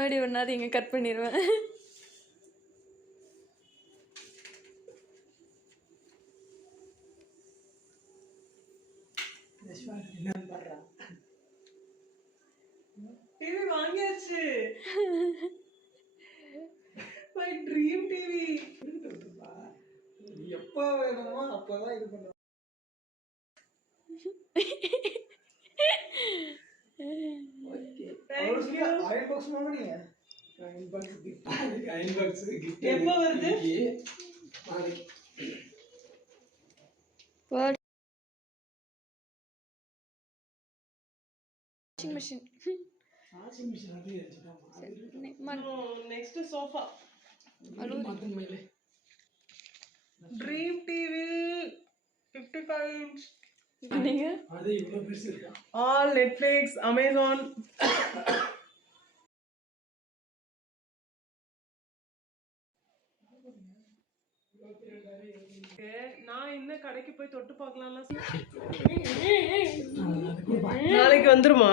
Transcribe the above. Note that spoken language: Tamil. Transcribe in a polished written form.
ஓடி ஒன்னாது இங்கே கட் பண்ணிடுவேன். டிவி வாங்கியாச்சு. My dream TV. எப்போ வேணுமோ அப்போதான் இது பண்ணுவோம். அயன் பாக்ஸ் வாங்குனீங்க? அயன் பாக்ஸ் கிஃப்ட் எப்போ வருது? நாளைக்கு. Washing machine. அது next sofa. Dream TV 55 inch. நீங்க அது இவ்வளவு பெருசு இருக்கா? All Netflix, Amazon. நான் இன்ன கடைக்கு போய் தொட்டு பார்க்கலாம்ல. நாளைக்கு வந்துருமா?